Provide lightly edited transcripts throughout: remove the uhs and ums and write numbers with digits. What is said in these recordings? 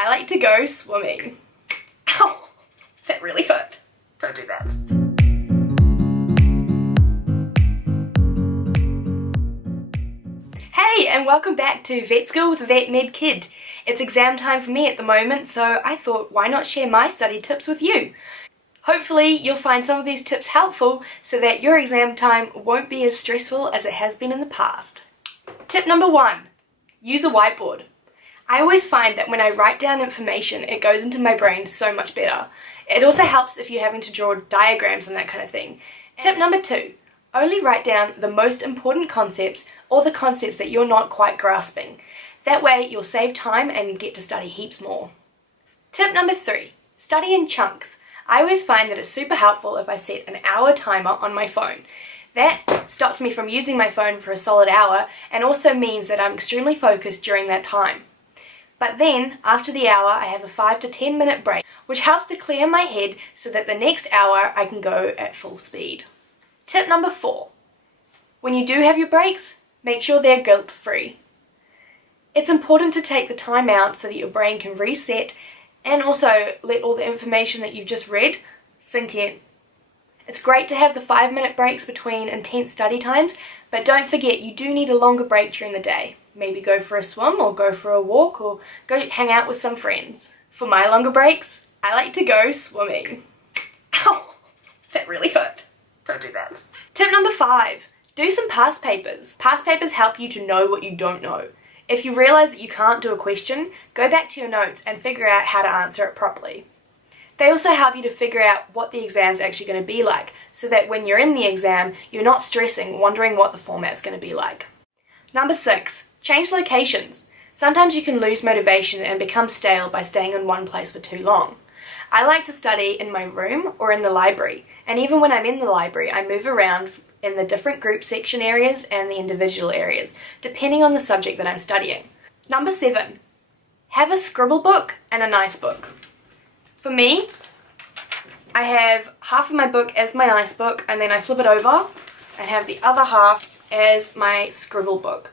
I like to go swimming. Ow! That really hurt. Don't do that. Hey, and welcome back to Vet School with Vet Med Kid. It's exam time for me at the moment, so I thought why not share my study tips with you? Hopefully you'll find some of these tips helpful so that your exam time won't be as stressful as it has been in the past. Tip number 1, use a whiteboard. I always find that when I write down information, it goes into my brain so much better. It also helps if you're having to draw diagrams and that kind of thing. Tip number 2, only write down the most important concepts or the concepts that you're not quite grasping. That way you'll save time and get to study heaps more. Tip number 3, study in chunks. I always find that it's super helpful if I set an hour timer on my phone. That stops me from using my phone for a solid hour and also means that I'm extremely focused during that time. But then, after the hour, I have a 5 to 10 minute break, which helps to clear my head so that the next hour I can go at full speed. Tip number 4, when you do have your breaks, make sure they're guilt-free. It's important to take the time out so that your brain can reset and also let all the information that you've just read sink in. It's great to have the 5-minute breaks between intense study times, but don't forget you do need a longer break during the day. Maybe go for a swim or go for a walk or go hang out with some friends. For my longer breaks, I like to go swimming. Ow! That really hurt. Don't do that. Tip number 5, do some past papers. Past papers help you to know what you don't know. If you realise that you can't do a question, go back to your notes and figure out how to answer it properly. They also help you to figure out what the exam's actually going to be like, so that when you're in the exam, you're not stressing, wondering what the format's going to be like. Number 6, change locations. Sometimes you can lose motivation and become stale by staying in one place for too long. I like to study in my room or in the library, and even when I'm in the library, I move around in the different group section areas and the individual areas, depending on the subject that I'm studying. Number 7, have a scribble book and a nice book. For me, I have half of my book as my nice book and then I flip it over and have the other half as my scribble book.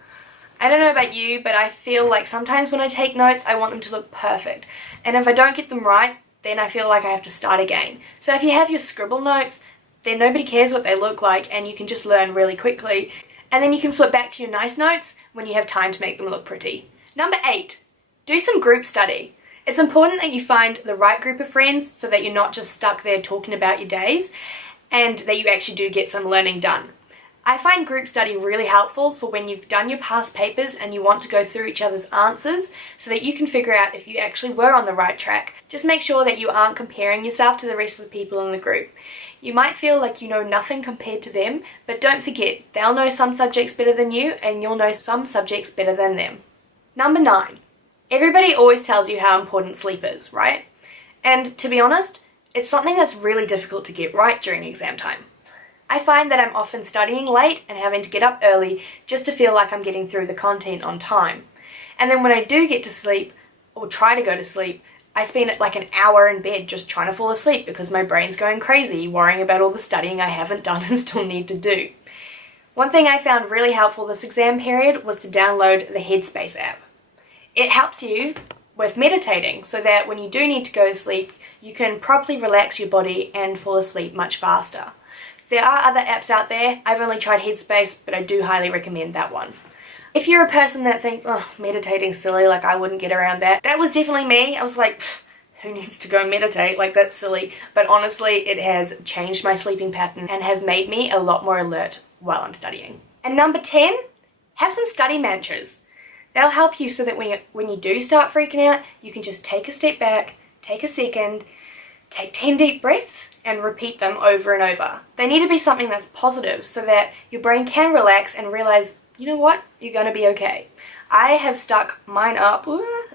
I don't know about you, but I feel like sometimes when I take notes, I want them to look perfect. And if I don't get them right, then I feel like I have to start again. So if you have your scribble notes, then nobody cares what they look like and you can just learn really quickly. And then you can flip back to your nice notes when you have time to make them look pretty. Number 8, do some group study. It's important that you find the right group of friends so that you're not just stuck there talking about your days and that you actually do get some learning done. I find group study really helpful for when you've done your past papers and you want to go through each other's answers so that you can figure out if you actually were on the right track. Just make sure that you aren't comparing yourself to the rest of the people in the group. You might feel like you know nothing compared to them, but don't forget, they'll know some subjects better than you and you'll know some subjects better than them. Number 9, everybody always tells you how important sleep is, right? And to be honest, it's something that's really difficult to get right during exam time. I find that I'm often studying late and having to get up early just to feel like I'm getting through the content on time. And then when I do get to sleep, or try to go to sleep, I spend like an hour in bed just trying to fall asleep because my brain's going crazy, worrying about all the studying I haven't done and still need to do. One thing I found really helpful this exam period was to download the Headspace app. It helps you with meditating so that when you do need to go to sleep, you can properly relax your body and fall asleep much faster. There are other apps out there. I've only tried Headspace, but I do highly recommend that one. If you're a person that thinks, oh, meditating's silly, like I wouldn't get around that, that was definitely me. I was like, who needs to go meditate? Like, that's silly. But honestly, it has changed my sleeping pattern and has made me a lot more alert while I'm studying. And number 10, have some study mantras. They'll help you so that when you do start freaking out, you can just take a step back, take a second, take 10 deep breaths, and repeat them over and over. They need to be something that's positive so that your brain can relax and realize, you know what, you're going to be okay. I have stuck mine up,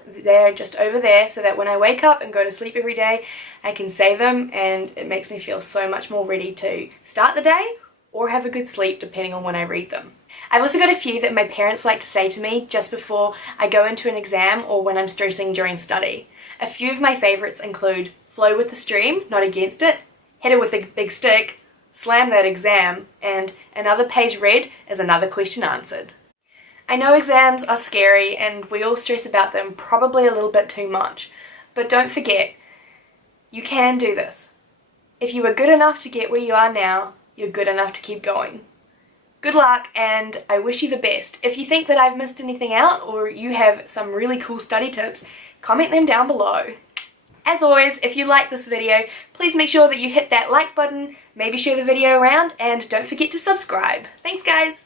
they're just over there, so that when I wake up and go to sleep every day, I can say them and it makes me feel so much more ready to start the day or have a good sleep depending on when I read them. I've also got a few that my parents like to say to me just before I go into an exam or when I'm stressing during study. A few of my favourites include flow with the stream, not against it, hit it with a big stick, slam that exam, and another page read is another question answered. I know exams are scary and we all stress about them probably a little bit too much, but don't forget, you can do this. If you were good enough to get where you are now, you're good enough to keep going. Good luck, and I wish you the best. If you think that I've missed anything out or you have some really cool study tips, comment them down below. As always, if you like this video, please make sure that you hit that like button, maybe share the video around, and don't forget to subscribe. Thanks guys!